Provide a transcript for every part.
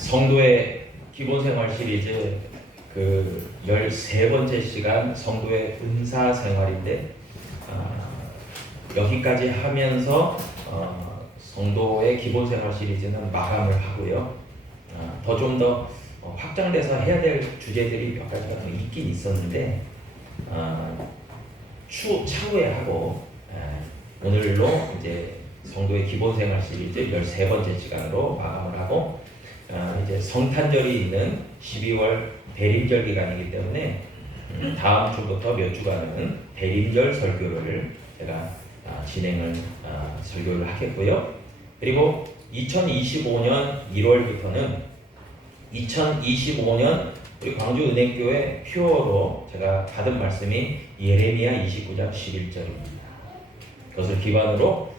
성도의 기본생활 시리즈 그 13번째 시간 성도의 은사생활인데 여기까지 하면서 성도의 기본생활 시리즈는 마감을 하고요. 좀 더 확장돼서 해야 될 주제들이 몇 가지가 있긴 있었는데 차후에 하고 오늘로 이제 성도의 기본생활 시리즈 13번째 시간으로 마감을 하고 이제 성탄절이 있는 12월 대림절 기간이기 때문에 다음 주부터 몇 주간은 대림절 설교를 제가 설교를 하겠고요. 그리고 2025년 1월부터는 2025년 우리 광주은행교회 표어로 제가 받은 말씀이 예레미야 29장 11절입니다. 그것을 기반으로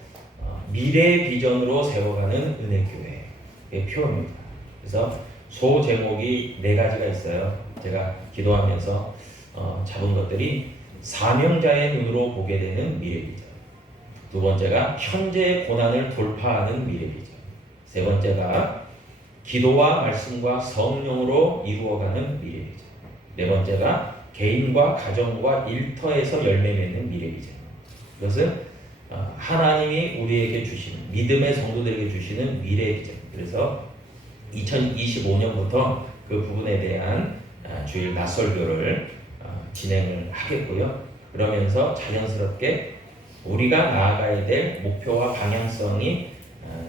미래 비전으로 세워가는 은행교회의 표어입니다. 그래서 소 제목이 4가지가 있어요. 제가 기도하면서 잡은 것들이 사명자의 눈으로 보게 되는 미래 비전. 두 번째가 현재의 고난을 돌파하는 미래 비전. 세 번째가 기도와 말씀과 성령으로 이루어가는 미래 비전. 네 번째가 개인과 가정과 일터에서 열매 맺는 미래 비전. 이것은 하나님이 우리에게 주시는 믿음의 성도들에게 주시는 미래 비전. 그래서 2025년부터 그 부분에 대한 주일 낮설교를 진행을 하겠고요. 그러면서 자연스럽게 우리가 나아가야 될 목표와 방향성이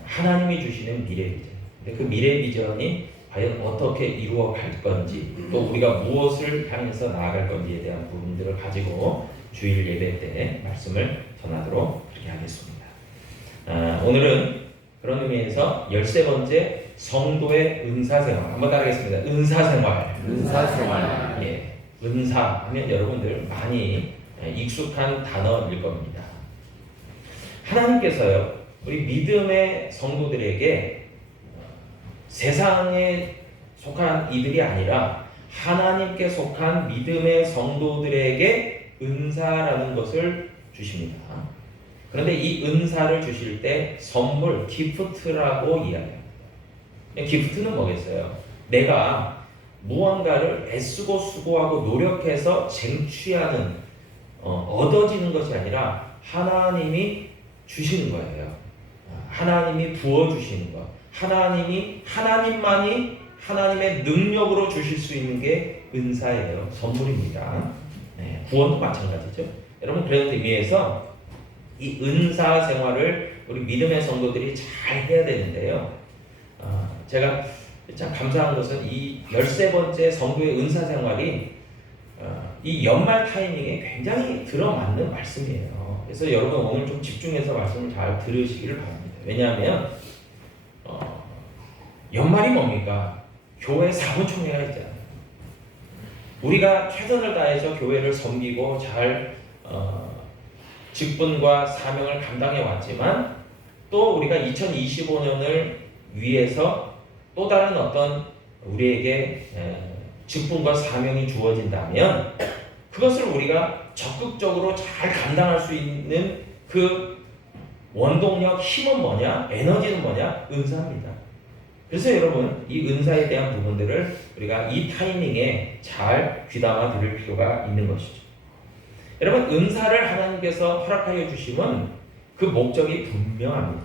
하나님이 주시는 미래 비전. 근데 그 미래 비전이 과연 어떻게 이루어갈 건지, 또 우리가 무엇을 향해서 나아갈 건지에 대한 부분들을 가지고 주일 예배 때 말씀을 전하도록 그렇게 하겠습니다. 오늘은 그런 의미에서 13번째 성도의 은사생활 한번 따라하겠습니다. 은사생활. 예, 은사하면 여러분들 많이 익숙한 단어일 겁니다. 하나님께서요, 우리 믿음의 성도들에게 세상에 속한 이들이 아니라 하나님께 속한 믿음의 성도들에게 은사라는 것을 주십니다. 그런데 이 은사를 주실 때 선물, 기프트라고 이야기합니다. 기프트는 뭐겠어요? 내가 무언가를 애쓰고 수고하고 노력해서 쟁취하는 얻어지는 것이 아니라 하나님이 주시는 거예요. 하나님이 부어주시는 것. 하나님만이 하나님의 능력으로 주실 수 있는 게 은사예요. 선물입니다. 네, 구원도 마찬가지죠. 여러분, 그런 의미에서 이 은사 생활을 우리 믿음의 성도들이 잘 해야 되는데요. 제가 참 감사한 것은 이 13번째 성도의 은사 생활이 이 연말 타이밍에 굉장히 들어맞는 말씀이에요. 그래서 여러분 오늘 좀 집중해서 말씀을 잘 들으시기를 바랍니다. 왜냐하면 연말이 뭡니까? 교회 사무총회가 있잖아요. 우리가 최선을 다해서 교회를 섬기고 잘 직분과 사명을 감당해 왔지만 또 우리가 2025년을 위해서 또 다른 어떤 우리에게 직분과 사명이 주어진다면 그것을 우리가 적극적으로 잘 감당할 수 있는 그 원동력, 힘은 뭐냐? 에너지는 뭐냐? 은사입니다. 그래서 여러분, 이 은사에 대한 부분들을 우리가 이 타이밍에 잘 귀담아 들을 필요가 있는 것이죠. 여러분, 은사를 하나님께서 허락하여 주심은 그 목적이 분명합니다.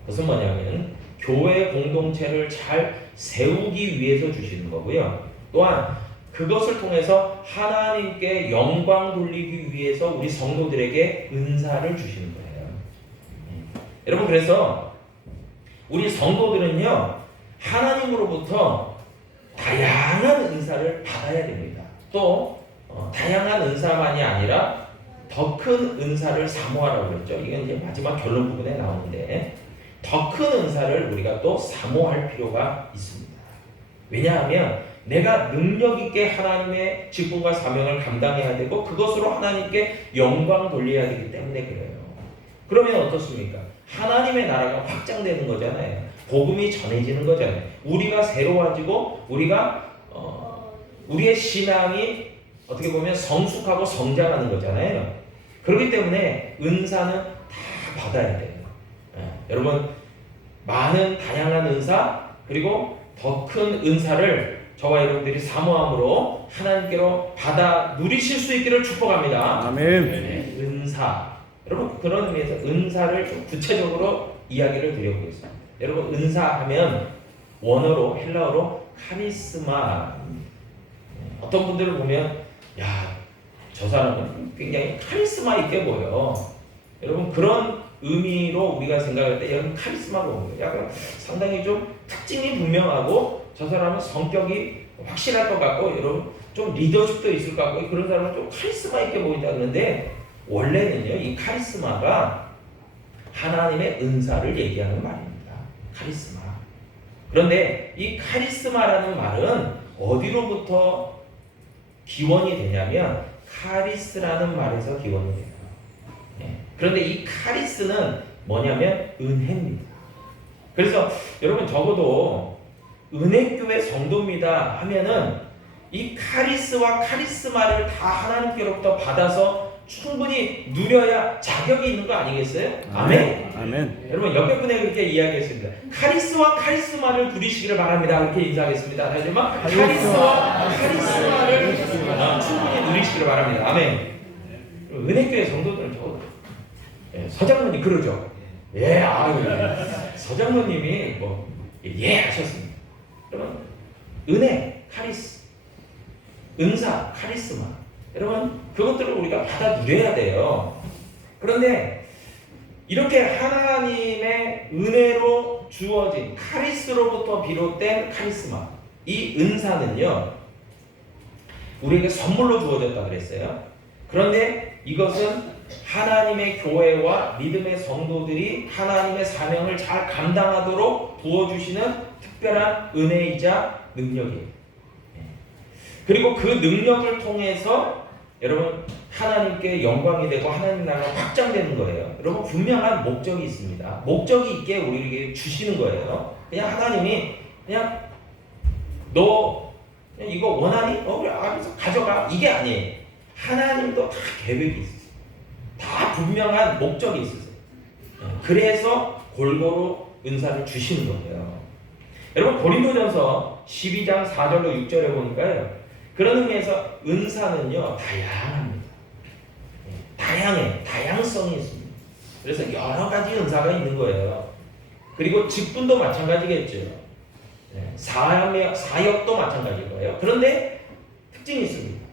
그것은 뭐냐면 교회 공동체를 잘 세우기 위해서 주시는 거고요. 또한 그것을 통해서 하나님께 영광 돌리기 위해서 우리 성도들에게 은사를 주시는 거예요. 여러분, 그래서 우리 성도들은요, 하나님으로부터 다양한 은사를 받아야 됩니다. 또 다양한 은사만이 아니라 더 큰 은사를 사모하라고 그랬죠. 이건 이제 마지막 결론 부분에 나오는데 더 큰 은사를 우리가 또 사모할 필요가 있습니다. 왜냐하면 내가 능력 있게 하나님의 직분과 사명을 감당해야 되고 그것으로 하나님께 영광 돌려야 되기 때문에 그래요. 그러면 어떻습니까? 하나님의 나라가 확장되는 거잖아요. 복음이 전해지는 거잖아요. 우리가 새로워지고 우리가 우리의 신앙이 어떻게 보면 성숙하고 성장하는 거잖아요. 그렇기 때문에 은사는 다 받아야 돼요. 여러분, 많은 다양한 은사 그리고 더 큰 은사를 저와 여러분들이 사모함으로 하나님께로 받아 누리실 수 있기를 축복합니다. 아멘. 네, 은사. 여러분 그런 의미에서 은사를 좀 구체적으로 이야기를 드려보겠습니다. 여러분 은사하면 원어로 헬라어로 카리스마. 어떤 분들을 보면 저 사람은 굉장히 카리스마 있게 보여. 여러분 그런 의미로 우리가 생각할 때 여러분 카리스마가 뭐예요? 약간 상당히 좀 특징이 분명하고 저 사람은 성격이 확실할 것 같고 여러분 좀 리더십도 있을 것 같고 그런 사람은 좀 카리스마 있게 보인다 그러는데 원래는요 이 카리스마가 하나님의 은사를 얘기하는 말입니다. 카리스마. 그런데 이 카리스마라는 말은 어디로부터 기원이 되냐면 카리스라는 말에서 기원이 돼요. 그런데 이 카리스는 뭐냐면 은혜입니다. 그래서 여러분 적어도 은혜교회 성도입니다 하면은 이 카리스와 카리스마를 다 하나님께로부터 받아서 충분히 누려야 자격이 있는 거 아니겠어요? 아멘. 아멘. 여러분 옆에 분에게 그렇게 이야기했습니다. 카리스와 카리스마를 누리시기를 바랍니다. 그렇게 인사하겠습니다. 하지만 카리스와 카리스마를 충분히 누리시기를 바랍니다. 아멘. 은혜교회 성도들은 적어도 서장로님 그러죠. 서장로님이 하셨습니다. 여러분 은혜, 카리스, 은사, 카리스마. 여러분 그것들을 우리가 받아 누려야 돼요. 그런데 이렇게 하나님의 은혜로 주어진 카리스로부터 비롯된 카리스마, 이 은사는요 우리에게 선물로 주어졌다 그랬어요. 그런데 이것은 하나님의 교회와 믿음의 성도들이 하나님의 사명을 잘 감당하도록 부어주시는 특별한 은혜이자 능력이에요. 그리고 그 능력을 통해서 여러분 하나님께 영광이 되고 하나님 나라가 확장되는 거예요. 여러분 분명한 목적이 있습니다. 목적이 있게 우리에게 주시는 거예요. 그냥 하나님이 그냥 너 그냥 이거 원하니? 그래 알아서 가져가. 이게 아니에요. 하나님도 다 계획이 있어요. 다 분명한 목적이 있으세요. 그래서 골고루 은사를 주시는 거예요. 여러분 고린도전서 12장 4절로 6절에 보니까요. 그런 의미에서 은사는요 다양합니다. 다양성이 있습니다. 그래서 여러 가지 은사가 있는 거예요. 그리고 직분도 마찬가지겠죠. 사역도 마찬가지일 거예요. 그런데 특징이 있습니다.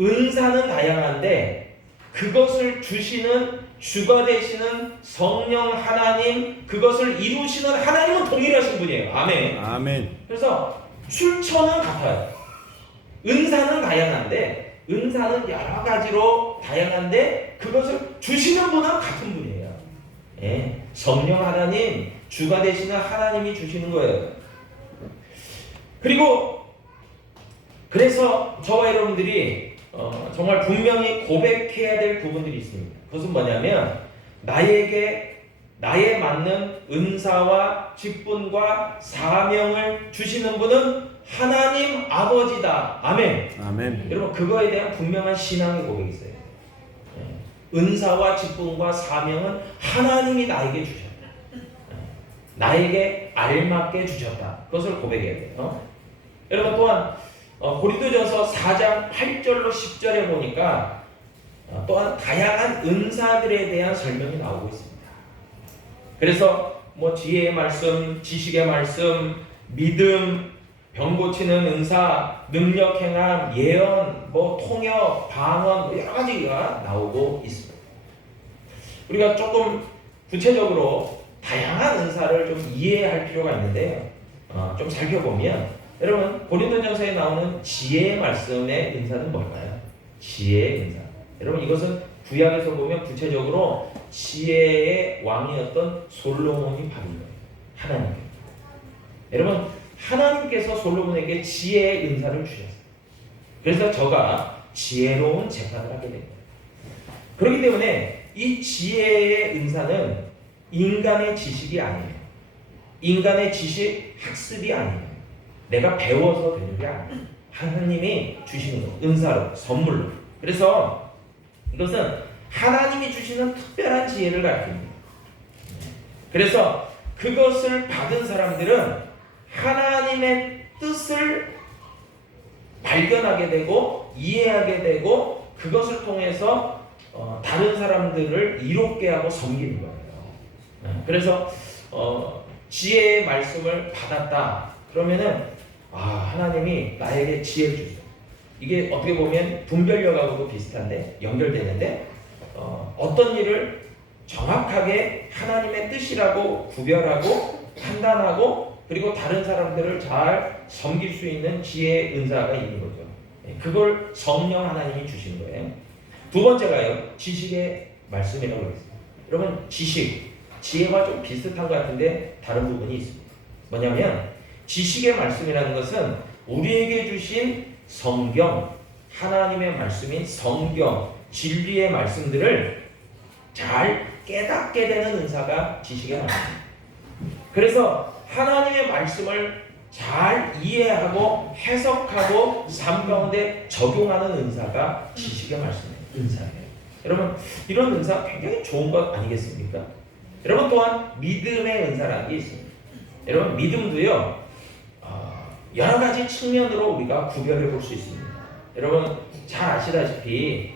은사는 다양한데 그것을 주시는 주가 되시는 성령 하나님, 그것을 이루시는 하나님은 동일하신 분이에요. 아멘. 아멘. 그래서 출처는 같아요. 은사는 다양한데 은사는 여러 가지로 다양한데 그것을 주시는 분은 같은 분이에요. 성령 하나님, 주가 되시는 하나님이 주시는 거예요. 그리고 그래서 저와 여러분들이 정말 분명히 고백해야 될 부분들이 있습니다. 그것은 뭐냐면 나에 맞는 은사와 직분과 사명을 주시는 분은 하나님 아버지다. 아멘. 아멘. 여러분 그거에 대한 분명한 신앙의 고백이 있어요. 은사와 직분과 사명은 하나님이 나에게 주셨다. 나에게 알맞게 주셨다. 그것을 고백해야 돼요. 여러분 또한 고린도전서 4장 8절로 10절에 보니까 또한 다양한 은사들에 대한 설명이 나오고 있습니다. 그래서 지혜의 말씀, 지식의 말씀, 믿음, 병 고치는 은사, 능력 행함, 예언, 통역, 방언 여러 가지가 나오고 있습니다. 우리가 조금 구체적으로 다양한 은사를 좀 이해할 필요가 있는데요. 좀 살펴보면 여러분 고린도전서에 나오는 지혜의 말씀의 은사는 뭘까요? 지혜의 은사. 여러분 이것은 구약에서 보면 구체적으로 지혜의 왕이었던 솔로몬이 받은 거예요. 하나님께. 여러분 하나님께서 솔로몬에게 지혜의 은사를 주셨어요. 그래서 저가 지혜로운 재판을 하게 됩니다. 그렇기 때문에 이 지혜의 은사는 인간의 지식이 아니에요. 인간의 지식 학습이 아니에요. 내가 배워서 되는 게 아니에요. 하나님이 주시는 거, 은사로, 선물로. 그래서 이것은 하나님이 주시는 특별한 지혜를 가르칩니다. 그래서 그것을 받은 사람들은 하나님의 뜻을 발견하게 되고 이해하게 되고 그것을 통해서 다른 사람들을 이롭게 하고 섬기는 거예요. 그래서 지혜의 말씀을 받았다. 그러면은 하나님이 나에게 지혜를 주세요. 이게 어떻게 보면 분별력하고도 비슷한데 연결되는데 어떤 일을 정확하게 하나님의 뜻이라고 구별하고 판단하고 그리고 다른 사람들을 잘 섬길 수 있는 지혜의 은사가 있는 거죠. 그걸 성령 하나님이 주신 거예요. 두 번째가요, 지식의 말씀이라고 했습니다. 여러분, 지혜와 좀 비슷한 것 같은데 다른 부분이 있습니다. 뭐냐면 지식의 말씀이라는 것은 우리에게 주신 성경, 하나님의 말씀인 성경, 진리의 말씀들을 잘 깨닫게 되는 은사가 지식의 말씀입니다. 그래서 하나님의 말씀을 잘 이해하고 해석하고 삶 가운데 적용하는 은사가 지식의 말씀의 은사예요. 여러분, 이런 은사 굉장히 좋은 것 아니겠습니까? 여러분, 또한 믿음의 은사라는 게 있습니다. 여러분, 믿음도요 여러 가지 측면으로 우리가 구별해 볼 수 있습니다. 여러분 잘 아시다시피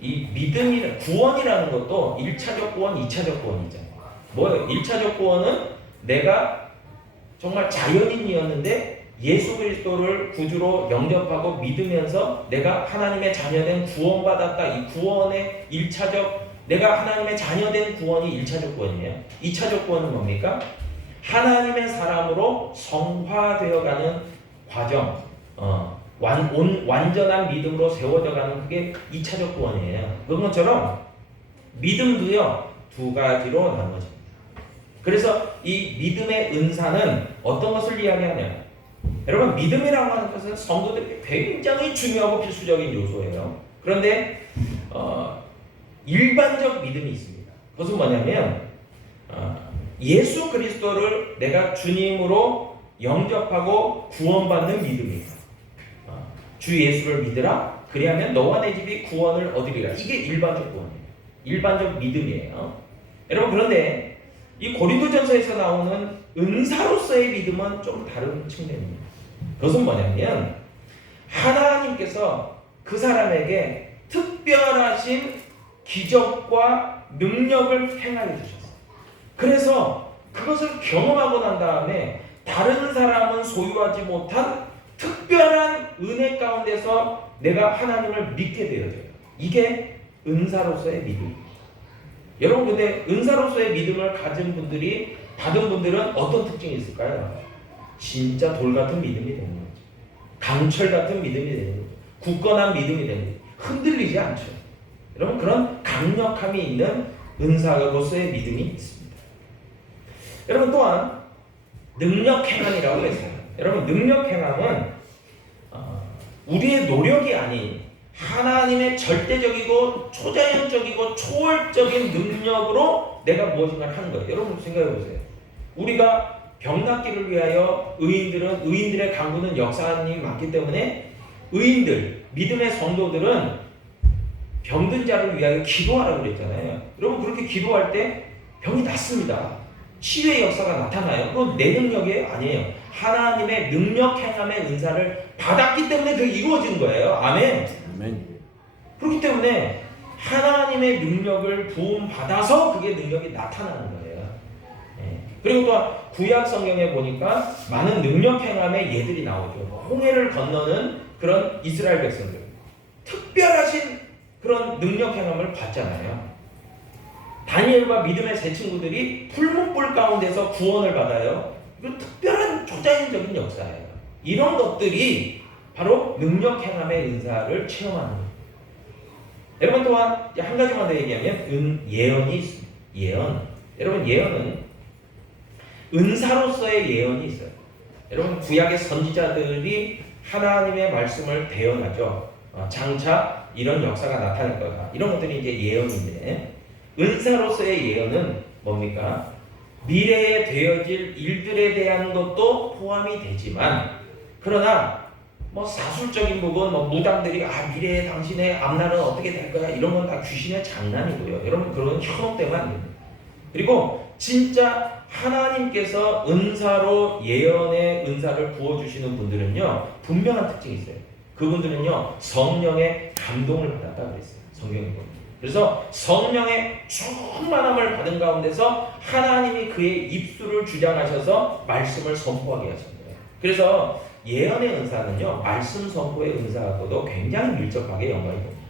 이 믿음이 구원이라는 것도 1차적 구원, 2차적 구원이잖아요. 뭐예요? 1차적 구원은 내가 정말 자연인이었는데 예수 그리스도를 구주로 영접하고 믿으면서 내가 하나님의 자녀된 구원받았다. 이 구원의 1차적 내가 하나님의 자녀된 구원이 1차적 구원이에요. 2차적 구원은 뭡니까? 하나님의 사람으로 성화되어가는 과정, 완전한 믿음으로 세워져가는 그게 2차적 구원이에요. 그런 것처럼 믿음도요 두 가지로 나눠집니다. 그래서 이 믿음의 은사는 어떤 것을 이야기하냐? 여러분, 믿음이라고 하는 것은 성도들에게 굉장히 중요하고 필수적인 요소예요. 그런데 일반적 믿음이 있습니다. 그것은 뭐냐면 예수 그리스도를 내가 주님으로 영접하고 구원받는 믿음이에요. 주 예수를 믿으라. 그리하면 너와 내 집이 구원을 얻으리라. 이게 일반적 구원이에요. 일반적 믿음이에요. 여러분, 그런데 이 고린도전서에서 나오는 은사로서의 믿음은 좀 다른 측면입니다. 그것은 뭐냐면 하나님께서 그 사람에게 특별하신 기적과 능력을 행하게 주셨어요. 그래서 그것을 경험하고 난 다음에 다른 사람은 소유하지 못한 특별한 은혜 가운데서 내가 하나님을 믿게 되어져요. 이게 은사로서의 믿음입니다. 여러분, 근데 은사로서의 믿음을 가진 분들이 받은 분들은 어떤 특징이 있을까요? 진짜 돌 같은 믿음이 되는 거죠. 강철 같은 믿음이 되는 거죠. 굳건한 믿음이 되는 거죠. 흔들리지 않죠. 여러분, 그런 강력함이 있는 은사로서의 믿음이 있습니다. 여러분, 또한 능력 행함이라고 했어요. 여러분, 능력 행함은 우리의 노력이 아닌 하나님의 절대적이고 초자연적이고 초월적인 능력으로 내가 무엇인가를 하는 거예요. 여러분 생각해 보세요. 우리가 병 낫기를 위하여 의인들의 강구는 역사님이 많기 때문에 의인들, 믿음의 성도들은 병든 자를 위하여 기도하라고 그랬잖아요. 여러분, 그렇게 기도할 때 병이 낫습니다. 치유의 역사가 나타나요. 그건 내 능력이 아니에요. 하나님의 능력 행함의 은사를 받았기 때문에 그게 이루어진 거예요. 아멘. 아멘. 그렇기 때문에 하나님의 능력을 부음받아서 그게 능력이 나타나는 거예요. 그리고 또 구약 성경에 보니까 많은 능력 행함의 예들이 나오죠. 홍해를 건너는 그런 이스라엘 백성들, 특별하신 그런 능력 행함을 봤잖아요. 다니엘과 믿음의 세 친구들이 풀문불 가운데서 구원을 받아요. 이건 특별한 초자연적인 역사예요. 이런 것들이 바로 능력 행함의 은사를 체험하는 거예요. 여러분, 또한 한 가지만 더 얘기하면 예언이 있습니다. 예언. 여러분, 예언은 은사로서의 예언이 있어요. 여러분, 구약의 선지자들이 하나님의 말씀을 대언하죠. 장차 이런 역사가 나타날 거다. 이런 것들이 이제 예언인데, 은사로서의 예언은 뭡니까? 미래에 되어질 일들에 대한 것도 포함이 되지만, 그러나 사술적인 부분, 무당들이 미래에 당신의 앞날은 어떻게 될 거야, 이런 건 다 귀신의 장난이고요. 여러분, 그런 현혹되면 안 됩니다. 그리고 진짜 하나님께서 은사로 예언의 은사를 부어주시는 분들은요, 분명한 특징이 있어요. 그분들은요, 성령의 감동을 받았다 그랬어요. 성경에 보면. 그래서 성령의 충만함을 받은 가운데서 하나님이 그의 입술을 주장하셔서 말씀을 선포하게 하신 거예요. 그래서 예언의 은사는요, 말씀 선포의 은사하고도 굉장히 밀접하게 연관이 됩니다.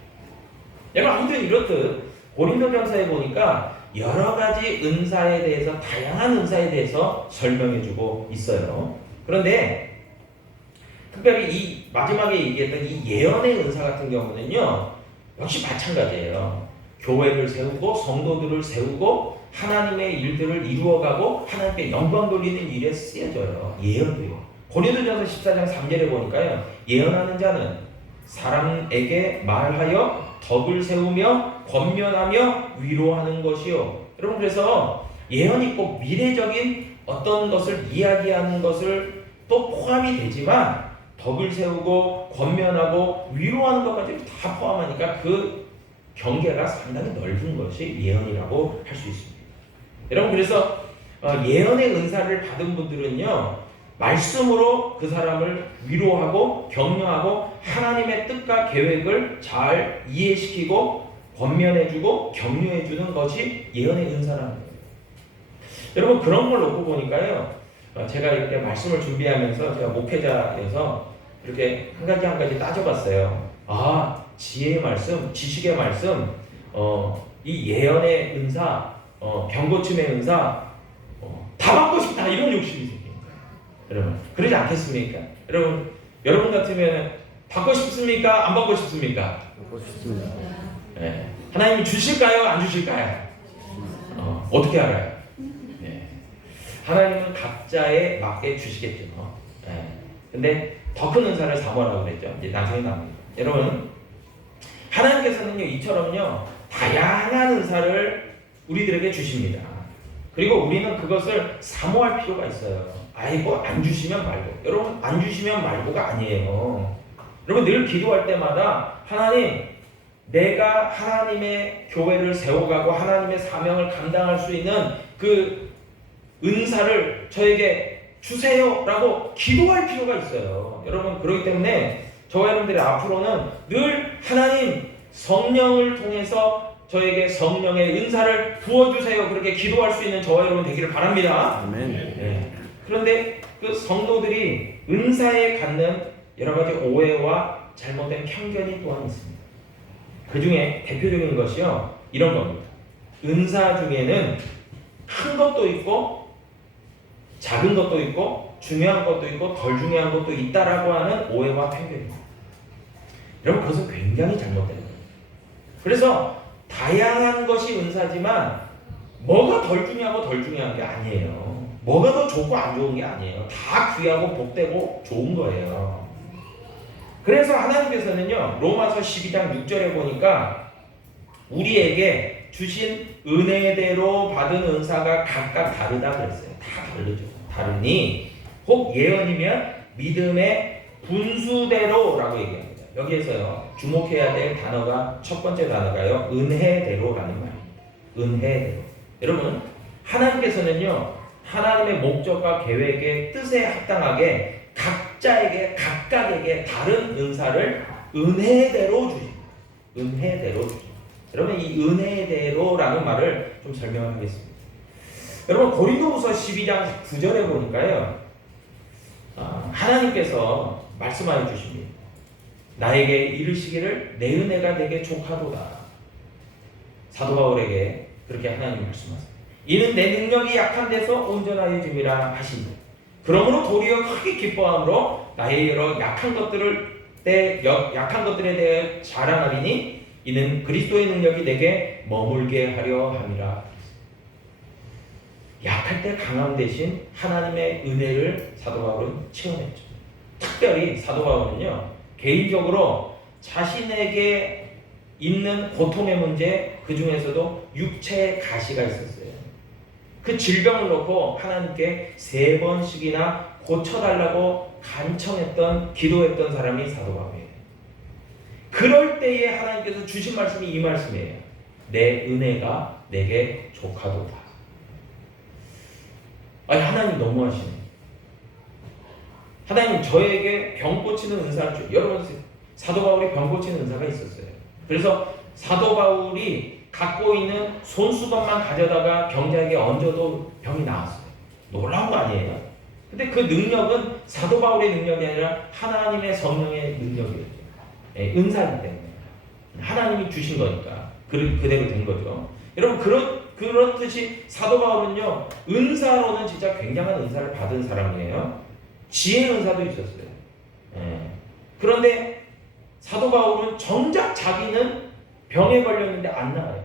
여러분, 아무튼 이렇듯 고린도전서에 보니까 여러 가지 은사에 대해서, 다양한 은사에 대해서 설명해주고 있어요. 그런데 특별히 이 마지막에 얘기했던 이 예언의 은사 같은 경우는요, 역시 마찬가지예요. 교회를 세우고 성도들을 세우고 하나님의 일들을 이루어가고 하나님께 영광 돌리는 일에 쓰여져요. 예언도요. 고린도전서 14장 3절에 보니까요, 예언하는 자는 사람에게 말하여 덕을 세우며 권면하며 위로하는 것이요. 여러분, 그래서 예언이 꼭 미래적인 어떤 것을 이야기하는 것을 또 포함이 되지만 덕을 세우고 권면하고 위로하는 것까지 다 포함하니까 그 경계가 상당히 넓은 것이 예언이라고 할 수 있습니다. 여러분, 그래서 예언의 은사를 받은 분들은요, 말씀으로 그 사람을 위로하고 격려하고 하나님의 뜻과 계획을 잘 이해시키고 권면해주고 격려해주는 것이 예언의 은사라는 거예요. 여러분, 그런 걸 놓고 보니까요, 제가 이렇게 말씀을 준비하면서 제가 목회자여서 이렇게 한 가지 한 가지 따져봤어요. 아, 지혜의 말씀, 지식의 말씀, 이 예언의 은사, 병고침의 은사, 다 받고 싶다, 이런 욕심이 생깁니다. 여러분, 그러지 않겠습니까? 여러분 같으면 받고 싶습니까? 안 받고 싶습니까? 받고 싶습니다. 네. 하나님이 주실까요? 안 주실까요? 어떻게 알아요? 네. 하나님은 각자에 맞게 주시겠죠. 네. 근데 더 큰 은사를 사모하라고 그랬죠. 이제 나중에 나옵니다. 여러분, 하나님께서는요, 이처럼요, 다양한 은사를 우리들에게 주십니다. 그리고 우리는 그것을 사모할 필요가 있어요. 아이고, 안 주시면 말고. 여러분, 안 주시면 말고가 아니에요. 여러분, 늘 기도할 때마다 하나님, 내가 하나님의 교회를 세워가고 하나님의 사명을 감당할 수 있는 그 은사를 저에게 주세요 라고 기도할 필요가 있어요. 여러분, 그렇기 때문에 저와 여러분들이 앞으로는 늘 하나님 성령을 통해서 저에게 성령의 은사를 부어주세요, 그렇게 기도할 수 있는 저와 여러분 되기를 바랍니다. 아멘. 네. 그런데 그 성도들이 은사에 갖는 여러 가지 오해와 잘못된 편견이 또한 있습니다. 그 중에 대표적인 것이요, 이런 겁니다. 은사 중에는 큰 것도 있고 작은 것도 있고 중요한 것도 있고 덜 중요한 것도 있다라고 하는 오해와 편견입니다. 여러분, 그것은 굉장히 잘못된 거예요. 그래서 다양한 것이 은사지만 뭐가 덜 중요하고 덜 중요한 게 아니에요. 뭐가 더 좋고 안 좋은 게 아니에요. 다 귀하고 복되고 좋은 거예요. 그래서 하나님께서는요, 로마서 12장 6절에 보니까 우리에게 주신 은혜대로 받은 은사가 각각 다르다 그랬어요. 다 다르죠. 다르니 혹 예언이면 믿음의 분수대로라고 얘기합니다. 여기에서요, 주목해야 될 단어가, 첫 번째 단어가요, 은혜대로라는 말입니다. 은혜대로. 여러분, 하나님께서는요, 하나님의 목적과 계획의 뜻에 합당하게 각자에게, 각각에게 다른 은사를 은혜대로 주십니다. 은혜대로 주십니다. 여러분, 이 은혜대로라는 말을 좀 설명하겠습니다. 여러분, 고린도후서 12장 9절에 보니까요, 하나님께서 말씀하여 주십니다. 나에게 이르시기를 내 은혜가 내게 족하도다. 사도 바울에게 그렇게 하나님 말씀하세요. 이는 내 능력이 약한 데서 온전하여 짐이라 하신다. 그러므로 도리어 크게 기뻐함으로 나의 여러 약한 것들에 대해 자랑하리니 이는 그리스도의 능력이 내게 머물게 하려 함이라. 약할 때 강함 대신 하나님의 은혜를 사도 바울은 체험했죠. 특별히 사도 바울은요, 개인적으로 자신에게 있는 고통의 문제, 그 중에서도 육체의 가시가 있었어요. 그 질병을 놓고 하나님께 3번씩이나 고쳐달라고 간청했던, 기도했던 사람이 사도 바울이에요. 그럴 때에 하나님께서 주신 말씀이 이 말씀이에요. 내 은혜가 내게 족하도다. 아니 하나님 너무하시네. 하나님 저에게 병 고치는 은사를 줘. 여러분 사도 바울이 병 고치는 은사가 있었어요. 그래서 사도 바울이 갖고 있는 손수건만 가져다가 병자에게 얹어도 병이 나았어요. 놀라운 거 아니에요? 근데 그 능력은 사도 바울의 능력이 아니라 하나님의 성령의 능력이었죠. 예, 은사이기 때문에 하나님이 주신 거니까 그대로 된 거죠. 여러분 그렇듯이 사도 바울은요 은사로는 진짜 굉장한 은사를 받은 사람이에요. 지혜 은사도 있었어요. 예. 그런데 사도 바울은 정작 자기는 병에 걸렸는데 안 나아요.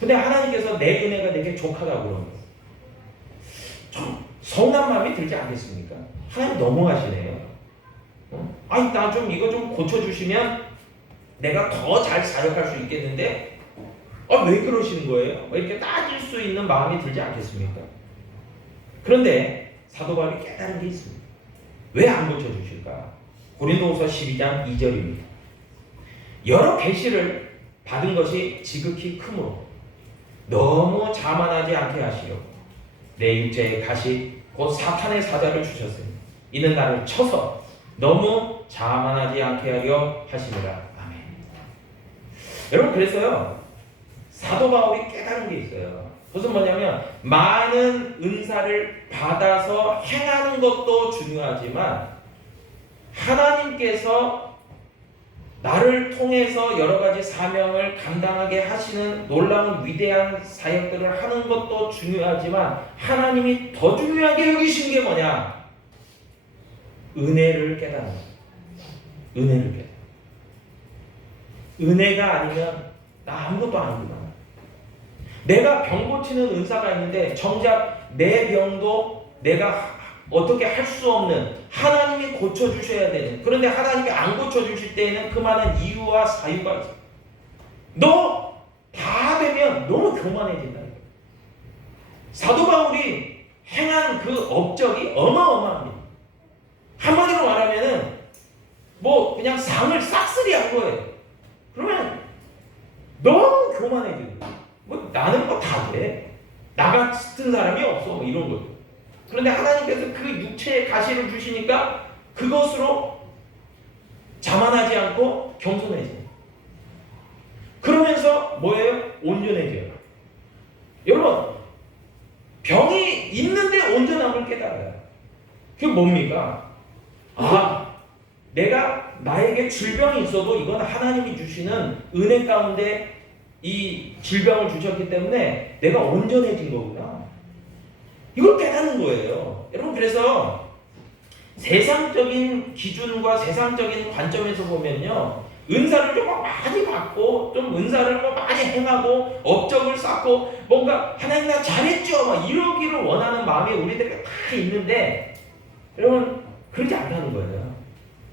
근데 하나님께서 내 은혜가 내게 족하다고 그러는 거예요. 좀 서운한 마음이 들지 않겠습니까? 하나님 너무하시네요. 아니 나 좀 이거 좀 고쳐주시면 내가 더 잘 사역할 수 있겠는데 왜 그러시는 거예요? 이렇게 따질 수 있는 마음이 들지 않겠습니까? 그런데 사도 바울이 깨달은 게 있습니다. 왜 안 고쳐주실까? 고린도후서 12장 2절입니다. 여러 계시를 받은 것이 지극히 크므로 너무 자만하지 않게 하시려고 내 육체에 가시 곧 사탄의 사자를 주셨으니 이는 나를 쳐서 너무 자만하지 않게 하려 하시니라. 아멘. 여러분 그래서요 사도 바울이 깨달은 게 있어요. 그것은 뭐냐면 많은 은사를 받아서 행하는 것도 중요하지만 하나님께서 나를 통해서 여러 가지 사명을 감당하게 하시는 놀라운 위대한 사역들을 하는 것도 중요하지만 하나님이 더 중요하게 여기신 게 뭐냐? 은혜를 깨달은 거예요. 은혜를 깨달은 거예요. 은혜가 아니면 나 아무것도 아니구나. 내가 병 고치는 은사가 있는데 정작 내 병도 내가 어떻게 할 수 없는 하나님이 고쳐주셔야 되는, 그런데 하나님이 안 고쳐주실 때에는 그 많은 이유와 사유가 있어요. 너 다 되면 너무 교만해진다. 사도 바울이 행한 그 업적이 어마어마합니다. 한마디로 말하면은 뭐 그냥 상을 싹쓸이 한 거예요. 그러면 너무 교만해지는 거예요. 뭐 나는 뭐 다 돼. 나 같은 사람이 없어. 뭐 이런 거죠. 그런데 하나님께서 그 육체의 가시를 주시니까 그것으로 자만하지 않고 겸손해져요. 그러면서 뭐예요? 온전해져요. 여러분 병이 있는데 온전함을 깨달아요. 그게 뭡니까? 내가 나에게 질병이 있어도 이건 하나님이 주시는 은혜 가운데 이 질병을 주셨기 때문에 내가 온전해진 거구나. 이걸 깨닫는 거예요. 여러분 그래서 세상적인 기준과 세상적인 관점에서 보면요, 은사를 좀 많이 받고 좀 은사를 많이 행하고 업적을 쌓고 뭔가 하나님 나 잘했죠 막 이러기를 원하는 마음이 우리들에게 다 있는데 여러분 그러지 않다는 거예요.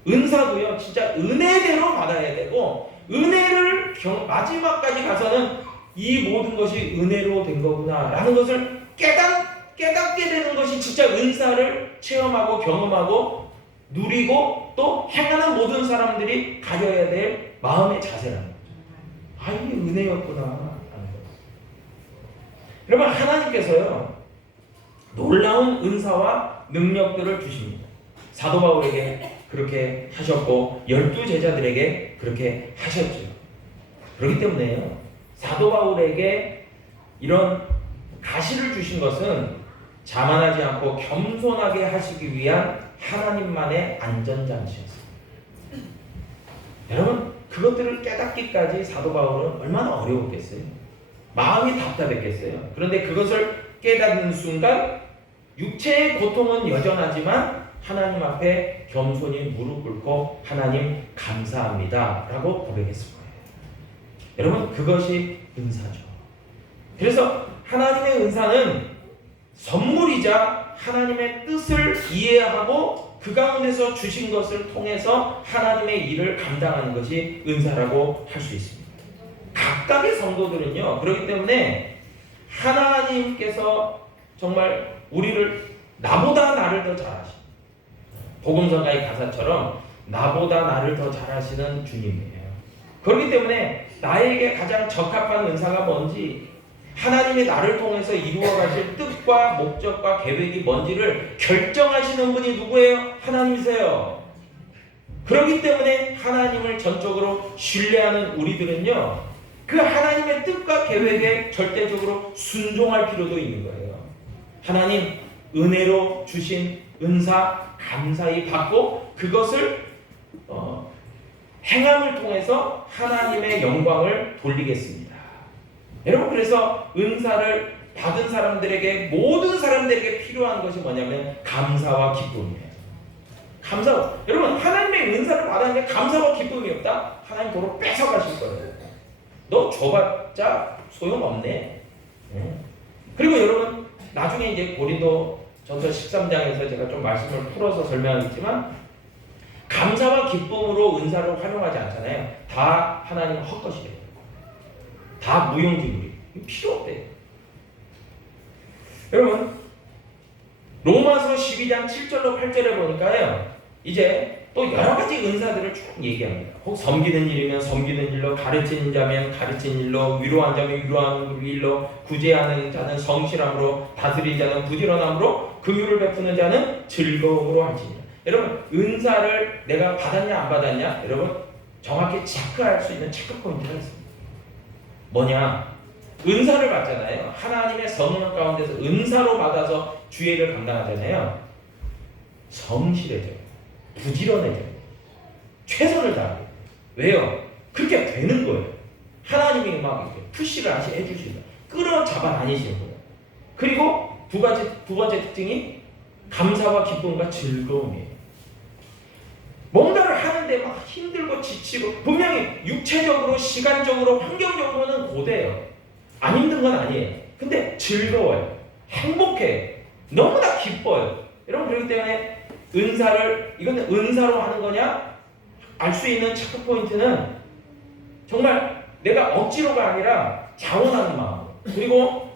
은사도요 진짜 은혜대로 받아야 되고 은혜를 마지막까지 가서는 이 모든 것이 은혜로 된 거구나 라는 것을 깨닫게 되는 것이 진짜 은사를 체험하고 경험하고 누리고 또 행하는 모든 사람들이 가져야 될 마음의 자세라는 거죠. 이게 은혜였구나 하는 거죠. 여러분 하나님께서요 놀라운 은사와 능력들을 주십니다. 사도 바울에게 그렇게 하셨고 12제자들에게 그렇게 하셨죠. 그렇기 때문에요 사도 바울에게 이런 가시를 주신 것은 자만하지 않고 겸손하게 하시기 위한 하나님만의 안전장치였습니다. 여러분 그것들을 깨닫기까지 사도 바울은 얼마나 어려웠겠어요. 마음이 답답했겠어요. 그런데 그것을 깨닫는 순간 육체의 고통은 여전하지만 하나님 앞에 겸손히 무릎 꿇고 하나님 감사합니다 라고 고백했을 거예요. 여러분 그것이 은사죠. 그래서 하나님의 은사는 선물이자 하나님의 뜻을 이해하고 그 가운데서 주신 것을 통해서 하나님의 일을 감당하는 것이 은사라고 할 수 있습니다. 각각의 성도들은요 그렇기 때문에 하나님께서 정말 우리를 나보다 나를 더 잘하시는, 복음성가의 가사처럼 나보다 나를 더 잘하시는 주님이에요. 그렇기 때문에 나에게 가장 적합한 은사가 뭔지 하나님이 나를 통해서 이루어 가실 뜻과 목적과 계획이 뭔지를 결정하시는 분이 누구예요? 하나님이세요. 그렇기 때문에 하나님을 전적으로 신뢰하는 우리들은요, 그 하나님의 뜻과 계획에 절대적으로 순종할 필요도 있는 거예요. 하나님 은혜로 주신 은사 감사히 받고 그것을 행함을 통해서 하나님의 영광을 돌리겠습니다. 여러분, 그래서 은사를 받은 사람들에게, 모든 사람들에게 필요한 것이 뭐냐면 감사와 기쁨이에요. 감사. 여러분, 하나님의 은사를 받았는데 감사와 기쁨이 없다? 하나님 도로 뺏어가실 거예요. 너 줘봤자 소용없네. 그리고 여러분, 나중에 이제 고린도 전서 13장에서 제가 좀 말씀을 풀어서 설명하겠지만, 감사와 기쁨으로 은사를 활용하지 않잖아요. 다 하나님 헛것이에요. 다 무용지물이 필요 없대요. 여러분, 로마서 12장 7절로 8절에 보니까요, 이제 또 여러 가지 은사들을 쭉 얘기합니다. 혹 섬기는 일이면 섬기는 일로, 가르치는 자면 가르치는 일로, 위로하는 자면 위로하는 일로, 구제하는 자는 성실함으로, 다스리는 자는 부지런함으로, 긍휼을 베푸는 자는 즐거움으로 할지니라. 여러분, 은사를 내가 받았냐 안 받았냐, 여러분 정확히 체크할 수 있는 체크 포인트가 있습니다. 뭐냐? 은사를 받잖아요. 하나님의 성령 가운데서 은사로 받아서 주의를 감당하잖아요. 성실해져요. 부지런해져요. 최선을 다해요. 왜요? 그렇게 되는 거예요. 하나님이 막 이렇게 푸시를 해주시는 거예요. 끌어잡아 다니시는 거예요. 그리고 두 번째 특징이 감사와 기쁨과 즐거움이에요. 뭔가를 하는데 막 힘들고 지치고, 분명히 육체적으로, 시간적으로, 환경적으로는 고돼요. 안 힘든 건 아니에요. 근데 즐거워요. 행복해요. 너무나 기뻐요. 여러분, 그렇기 때문에 은사를, 이거는 은사로 하는 거냐? 알 수 있는 체크 포인트는 정말 내가 억지로가 아니라 자원하는 마음, 그리고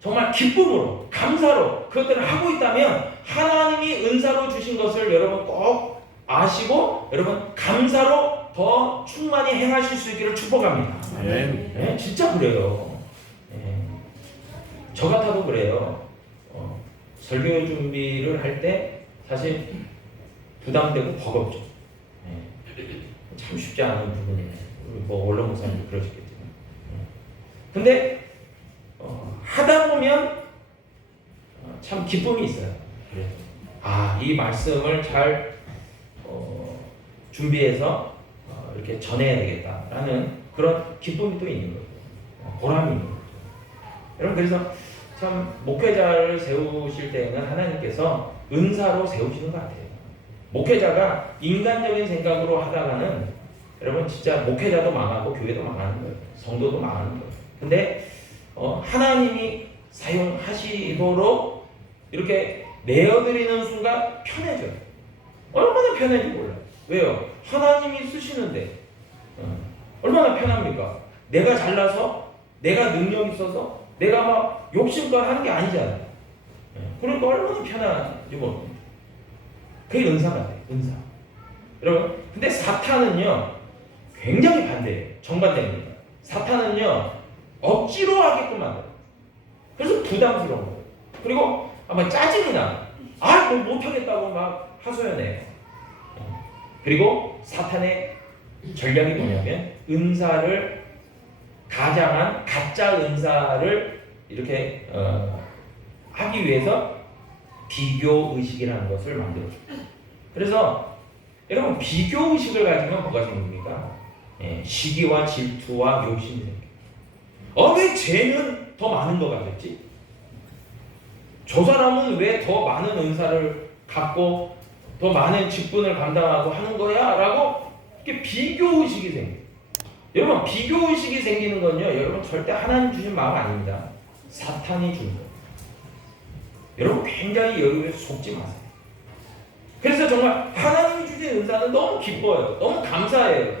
정말 기쁨으로, 감사로 그것들을 하고 있다면 하나님이 은사로 주신 것을 여러분 꼭 아시고, 여러분 감사로 더 충만히 행하실 수 있기를 축복합니다. 네, 진짜 그래요. 네. 저 같아도 그래요. 설교 준비를 할 때 사실 부담되고 버겁죠. 네. 참 쉽지 않은 부분이에요. 뭐 원로 목사님도 그러시겠지만. 근데 하다 보면 참 기쁨이 있어요. 그래서 이 말씀을 잘 준비해서 이렇게 전해야 되겠다라는 그런 기쁨이 또 있는 거죠. 보람이 있는 거죠. 여러분, 그래서 참 목회자를 세우실 때는 하나님께서 은사로 세우시는 것 같아요. 목회자가 인간적인 생각으로 하다가는 여러분 진짜 목회자도 망하고 교회도 망하는 거예요. 성도도 망하는 거예요. 근데 하나님이 사용하시도록 이렇게 내어드리는 순간 편해져요. 얼마나 편한지 몰라요. 왜요? 하나님이 쓰시는데 얼마나 편합니까? 내가 잘나서, 내가 능력 있어서, 내가 막 욕심껏 하는 게 아니잖아요. 그러니까 얼마나 편한지 모릅니다. 그게 은사 같아요. 은사. 여러분, 근데 사탄은요 굉장히 반대예요. 정반대입니다. 사탄은요 억지로 하게끔 만들어요. 그래서 부담스러운 거예요. 그리고 아마 짜증이 나. 뭐 못하겠다고 막 하소연해요. 그리고 사탄의 전략이 뭐냐면 은사를 가장한 가짜 은사를 이렇게 하기 위해서 비교 의식이라는 것을 만들어줘요. 그래서 여러분, 비교 의식을 가지면 뭐가 생깁니까? 시기와 질투와 욕심이 생겨요. 왜 쟤는 더 많은 것 같겠지? 저 사람은 왜 더 많은 은사를 갖고 더 많은 직분을 감당하고 하는 거야? 라고 이렇게 비교의식이 생겨요. 여러분, 비교의식이 생기는 건요, 여러분 절대 하나님 주신 마음 아닙니다. 사탄이 준 거예요. 여러분, 굉장히 여기에 속지 마세요. 그래서 정말 하나님이 주신 은사는 너무 기뻐요. 너무 감사해요.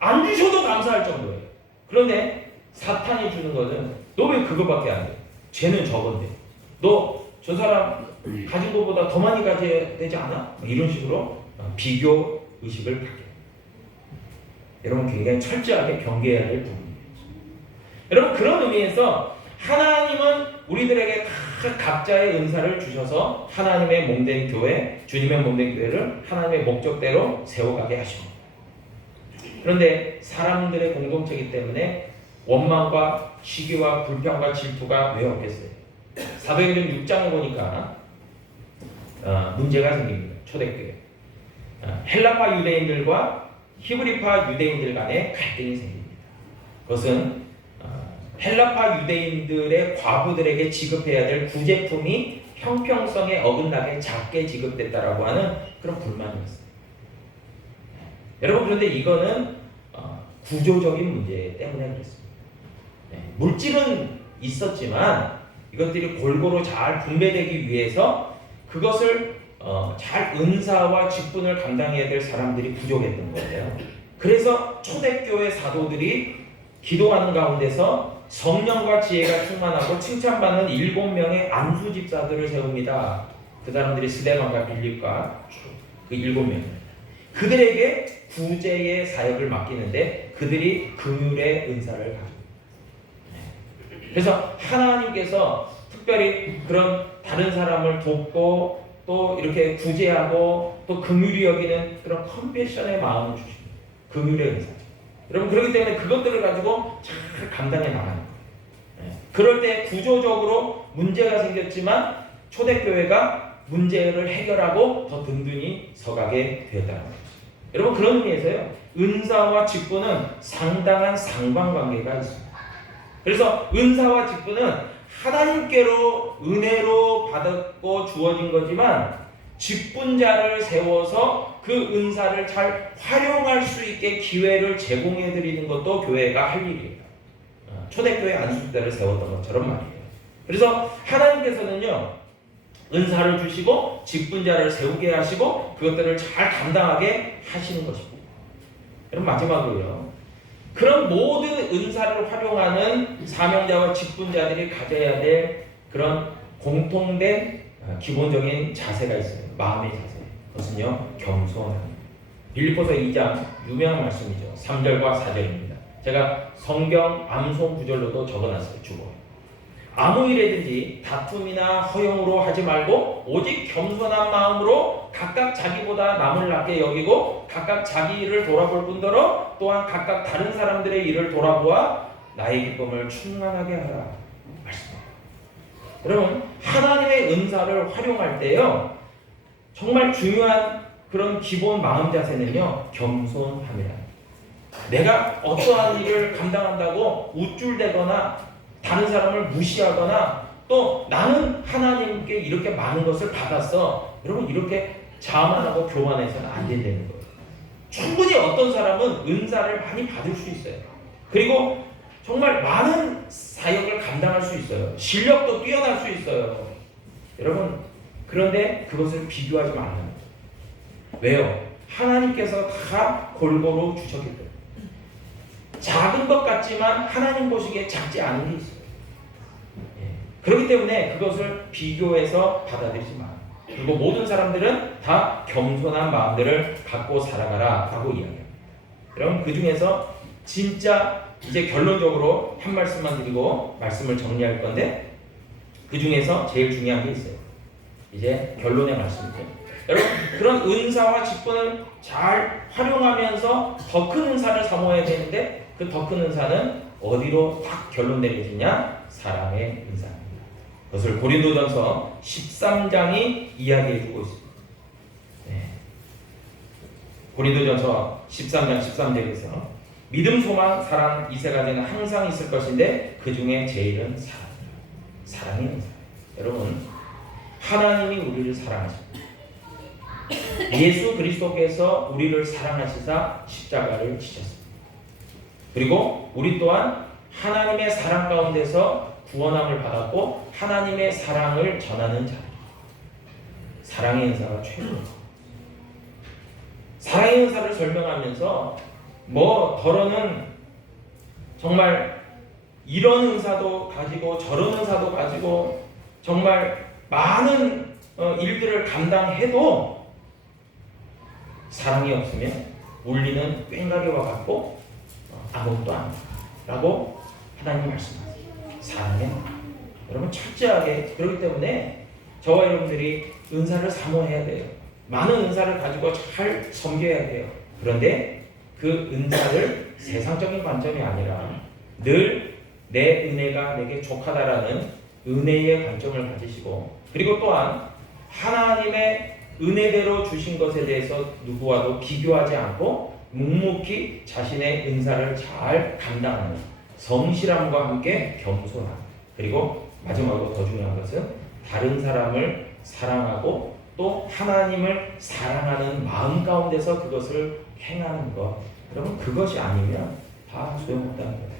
안 주셔도 감사할 정도예요. 그런데 사탄이 주는 것은 너 왜 그거밖에 안 돼? 쟤는 저건데. 너 저 사람 가진 것보다 더 많이 가져야 되지 않아? 이런 식으로 비교 의식을 갖게. 여러분, 굉장히 철저하게 경계해야 될 부분이에요. 여러분 그런 의미에서 하나님은 우리들에게 다 각자의 은사를 주셔서 하나님의 몸된 교회, 주님의 몸된 교회를 하나님의 목적대로 세워가게 하십니다. 그런데 사람들의 공동체이기 때문에 원망과 시기와 불평과 질투가 왜 없겠어요? 사도행전 6장에 보니까 문제가 생깁니다. 초대교회. 헬라파 유대인들과 히브리파 유대인들 간에 갈등이 생깁니다. 그것은 헬라파 유대인들의 과부들에게 지급해야 될 구제품이 형평성에 어긋나게 작게 지급됐다라고 하는 그런 불만이었어요. 여러분 그런데 이거는 구조적인 문제 때문에 그렇습니다. 물질은 있었지만 이것들이 골고루 잘 분배되기 위해서 그것을 잘 은사와 직분을 감당해야 될 사람들이 부족했던 거예요. 그래서 초대교회 사도들이 기도하는 가운데서 성령과 지혜가 충만하고 칭찬받는 7명의 안수 집사들을 세웁니다. 그 사람들이 스데반과 빌립과 그 7명. 그들에게 구제의 사역을 맡기는데 그들이 긍휼의 은사를 가지고. 그래서 하나님께서 특별히 그런 다른 사람을 돕고 또 이렇게 구제하고 또 긍휼히 여기는 그런 컴패션의 마음을 주십니다. 긍휼의 은사죠. 여러분 그렇기 때문에 그것들을 가지고 잘 감당해 나가는 거예요. 그럴 때 구조적으로 문제가 생겼지만 초대교회가 문제를 해결하고 더 든든히 서가게 되었다는 거죠. 여러분 그런 의미에서요. 은사와 직분은 상당한 상관관계가 있습니다. 그래서 은사와 직분은 하나님께로 은혜로 받았고 주어진 거지만 직분자를 세워서 그 은사를 잘 활용할 수 있게 기회를 제공해 드리는 것도 교회가 할 일이에요. 초대교회 안수자를 세웠던 것처럼 말이에요. 그래서 하나님께서는요. 은사를 주시고 직분자를 세우게 하시고 그것들을 잘 감당하게 하시는 것입니다. 여러분 마지막으로요. 그런 모든 은사를 활용하는 사명자와 직분자들이 가져야 될 그런 공통된 기본적인 자세가 있어요. 마음의 자세. 그것은요. 겸손함입니다. 빌립보서 2장 유명한 말씀이죠. 3절과 4절입니다. 제가 성경 암송 구절로도 적어놨어요. 주보에. 아무 일에든지 다툼이나 허용으로 하지 말고 오직 겸손한 마음으로 각각 자기보다 남을 낮게 여기고 각각 자기 일을 돌아볼 뿐더러 또한 각각 다른 사람들의 일을 돌아보아 나의 기쁨을 충만하게 하라 말씀입니다. 여러분 하나님의 은사를 활용할 때요 정말 중요한 그런 기본 마음 자세는요 겸손함이다. 내가 어떠한 일을 감당한다고 우쭐대거나 다른 사람을 무시하거나 또 나는 하나님께 이렇게 많은 것을 받았어. 여러분 이렇게 자만하고 교만해서는 안 된다는 거예요. 충분히 어떤 사람은 은사를 많이 받을 수 있어요. 그리고 정말 많은 사역을 감당할 수 있어요. 실력도 뛰어날 수 있어요. 여러분 그런데 그것을 비교하지 말라는 거예요. 왜요? 하나님께서 다 골고루 주셨기 때문에. 작은 것 같지만 하나님 보시기에 작지 않은 게 있어요. 그렇기 때문에 그것을 비교해서 받아들이지 마. 그리고 모든 사람들은 다 겸손한 마음들을 갖고 살아가라 라고 이야기합니다. 여러분 그 중에서 진짜 이제 결론적으로 한 말씀만 드리고 말씀을 정리할 건데 그 중에서 제일 중요한 게 있어요. 이제 결론의 말씀이죠. 여러분 그런 은사와 직분을 잘 활용하면서 더 큰 은사를 사모해야 되는데 그 더 큰 은사는 어디로 딱 결론내려지냐? 사랑의 은사입니다. 그것을 고린도전서 13장이 이야기해주고 있습니다. 고린도전서 13장 13절에서 믿음, 소망, 사랑 이 세 가지는 항상 있을 것인데 그 중에 제일은 사랑이에요. 사랑의 은사. 여러분 하나님이 우리를 사랑하십니다. 예수 그리스도께서 우리를 사랑하시사 십자가를 지셨습니다. 그리고 우리 또한 하나님의 사랑 가운데서 구원함을 받았고 하나님의 사랑을 전하는 자. 사랑의 은사가 최고입니다. 사랑의 은사를 설명하면서 더러는 정말 이런 은사도 가지고 저런 은사도 가지고 정말 많은 일들을 감당해도 사랑이 없으면 울리는 꽹과리와 같고 아무것도 아니다 라고 하나님 말씀하세요. 사랑해. 여러분 철저하게 그렇기 때문에 저와 여러분들이 은사를 사모해야 돼요. 많은 은사를 가지고 잘 섬겨야 돼요. 그런데 그 은사를 세상적인 관점이 아니라 늘 내 은혜가 내게 족하다라는 은혜의 관점을 가지시고, 그리고 또한 하나님의 은혜대로 주신 것에 대해서 누구와도 비교하지 않고 묵묵히 자신의 은사를 잘 감당하는 성실함과 함께 겸손함, 그리고 마지막으로 더 중요한 것은 다른 사람을 사랑하고 또 하나님을 사랑하는 마음 가운데서 그것을 행하는 것. 여러분 그것이 아니면 다 소용없다는 거예요.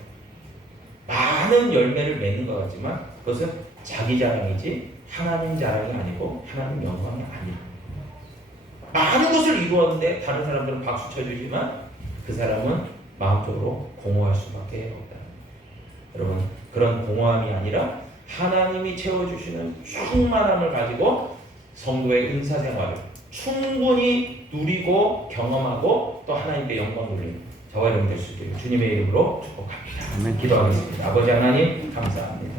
많은 열매를 맺는 것 같지만 그것은 자기 자랑이지 하나님 자랑이 아니고 하나님 영광이 아니에요. 많은 것을 이루었는데 다른 사람들은 박수 쳐주지만 그 사람은 마음적으로 공허할 수밖에 없다. 여러분 그런 공허함이 아니라 하나님이 채워주시는 충만함을 가지고 성도의 은사 생활을 충분히 누리고 경험하고 또 하나님께 영광 돌리는 저와 여러분 될 수 있기를 주님의 이름으로 축복합니다. 기도하겠습니다. 아버지 하나님 감사합니다.